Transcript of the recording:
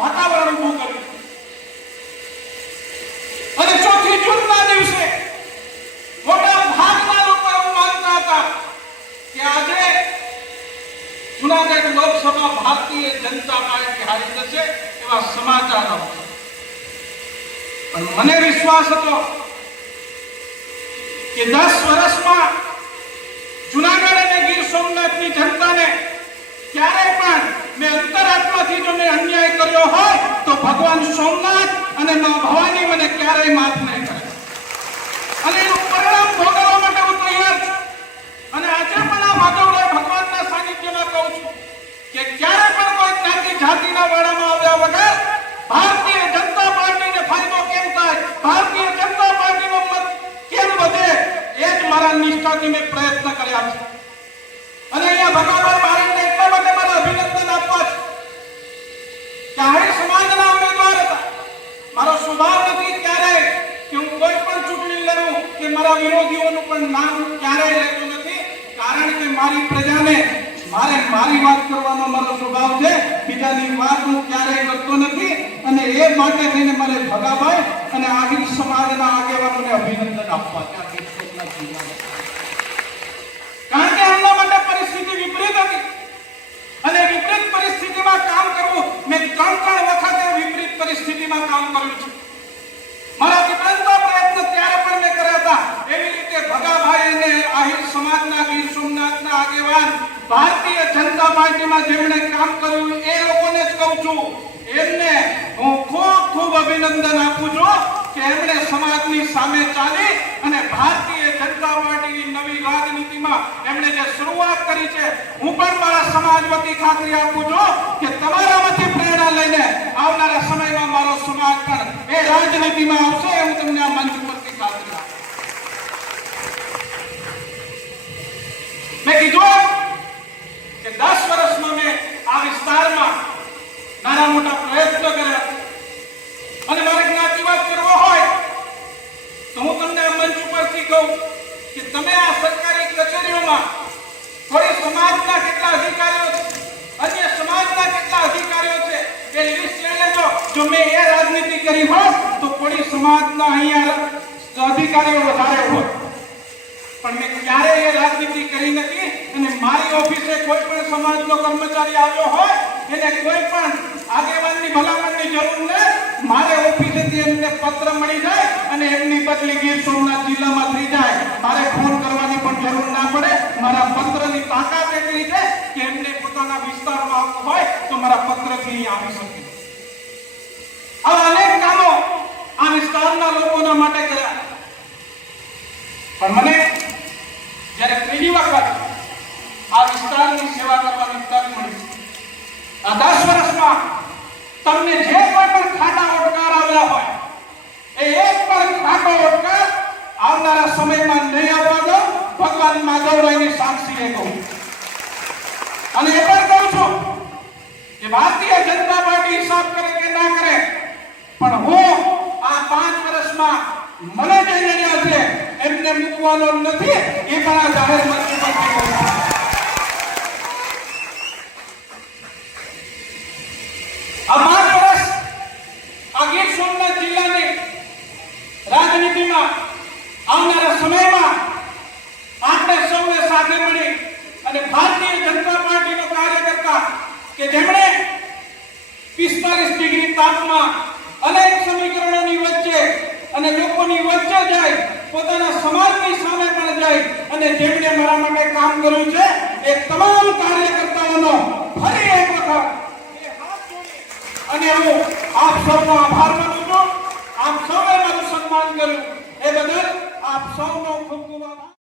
વાતાવરણ ઊભું કર્યું. અને ચોથી જૂનના દિવસે મોટા ભાગના લોકો એવું માનતા હતા કે આજે જુનાગઢ લોકસભા ભારતીય જનતા પાર્ટી હારી જશે એવા સમાચાર. પણ મને વિશ્વાસ હતો કે દસ વર્ષમાં જુનાગઢ અને ગીર સોમનાથની જનતાને ક્યારે પણ મેં અંતરાત્માથી જો મેં અન્યાય કર્યો હોય તો ભગવાન સોમનાથ અને મા ભવાની મને ક્યારેય માફ નહીં કરે. અને એનું પરિણામ ભોગવવા માટે હું તૈયાર છું. અને આજે પણ આ માધવરાય ભગવાનના સાનિધ્યમાં કહું છું કે ક્યારે પણ કોઈ જ્ઞાતિ જાતિના વાળામાં આવ્યા વગર ભારતીય જનતા પાર્ટીને ફાયદો કેમ થાય? ભારતીય જનતા પાર્ટીનો મત કેમ વધે? એ જ મારા નિષ્ઠાથી મેં પ્રયત્ન કર્યા છે. અને અહીંયા ભગાભાઈ બારીને એટલા માટે મારે અભિનંદન આપવા છે કે આહિર સમાજના ઉમેદવાર હતા મારો સ્વભાવ નથી ક્યારેય કે હું કોઈ પણ ચૂંટણી લડું કે મારા વિરોધીઓનું પણ નામ ક્યારેય લેતો નથી, કારણ કે મારી પ્રજાને મારે મારી વાત કરવાનો મારો સ્વભાવ છે, બીજાની વાત હું ક્યારેય કરતો નથી, અને એ માટે થઈને મારે ભગાભાઈ અને આહિર સમાજના આગેવાનોને અભિનંદન આપવા છે આ ગીર સોમનાથ જિલ્લામાં. કારણ કે એમના માટે પરિસ્થિતિ વિપરીત હતી અને વિપરીત પરિસ્થિતિમાં કામ કરવું મેં ત્રણ ત્રણ વખતે વિપરીત પરિસ્થિતિમાં કામ કર્યું છે મારાથી બનતા પ્રયત્ન ત્યારે પણ મેં કર્યા હતા એવી રીતે ભગાભાઈ અને આહિર સમાજના ગીર સોમનાથના આગેવાન ભારતીય જનતા પાર્ટીમાં જેમણે કામ કર્યું, એ લોકોને જ કહું છું, એમને હું ખૂબ ખૂબ અભિનંદન આપું છું કે એમણે સમાજની સામે ચાલી અને ભારતીય જનતા પાર્ટીની નવી રાજનીતિમાં એમણે જે શરૂઆત કરી છે, હું પણ મારા સમાજ વતી ખાતરી આપું છું કે તમારામાંથી પ્રેરણા લઈને આવનારા સમયમાં મારો સમાજ પણ એ રાજનીતિમાં આવશે એવું તમને આ મંચ પરથી ખાતરી આપું મેં કીધું કે દસ વર્ષમાં મેં આ વિસ્તારમાં નાના મોટા પ્રયત્નો કર્યા અને મારે જ્ઞાતિવાદ કરવો હોય તો હું તમને આ મંચ ઉપરથી કહું કે તમે આ સરકારી કચેરીઓમાં કોઈ સમાજના કેટલા અધિકારીઓ છે? અન્ય સમાજના કેટલા અધિકારીઓ છે? એ લિસ્ટ લઈ લેજો. જો મેં એ રાજનીતિ કરી હોત, તો કોઈ સમાજના અહીંયા અધિકારીઓ વધારે હોત. પણ મેં ક્યારેય એ રાજનીતિ કરી નથી અને મારી ઓફિસે કોઈ પણ સમાજનો કર્મચારી આવ્યો હોય, એને કોઈ પણ આગેવાનની ભલામણની જરૂર નહીં મારે ઓફિસેથી એમને પત્ર મળી જાય અને એમની બદલી ગીર સોમનાથ જિલ્લામાં થઈ જાય. મારે ફોન કરવાની પણ જરૂર ના પડે મારા પત્રની તાકાત એટલી છે કે એમને પોતાના વિસ્તારમાં આવવું હોય તો મારા પત્રથી અહીં આવી શકે આવા અનેક કામો આ વિસ્તારના લોકોના માટે કર્યા પણ મને જ્યારે ત્રીજી વખત આ વિસ્તારની સેવા કરવાની તક મળી આ દસ વર્ષમાં તમને જે કોઈ પણ ખાટા ઓટકાર આવ્યા હોય, એ એક પણ ખાટો ઓટકાર આવનારા સમયમાં નહીં આવવા દો. ભગવાન માધવરાયની સાક્ષીએ કહું અને એ પણ કહું છું કે ભારતીય જનતા પાર્ટી હિસાબ કરે કે ના કરે, પણ હું આ પાંચ વર્ષમાં મને જે રહ્યા છે, એમને મૂકવાનો નથી, એ પણ આ જાહેર મંચ પરથી કહું છું. આ પાંચ વર્ષ આ ગીર સોમનાથ જિલ્લાની આવનારા સમયમાં આપણે સૌએ સાથે મળી અને ભારતીય જનતા પાર્ટીનો કાર્યકર્તા કે જેમણે પિસ્તાલીસ ડિગ્રી તાપમાં અનેક સમીકરણોની વચ્ચે અને લોકોની વચ્ચે જાય પોતાના સમાજની સામે પણ જાય અને જેમણે મારા માટે કામ કર્યું છે, એ તમામ કાર્યકર્તાઓનો ફરી એક વખત અને હું આપ સૌનો આભાર માનું છું આપ સૌએ મારું સન્માન કર્યું એ બદલ આપ સૌનો ખૂબ ખૂબ આભાર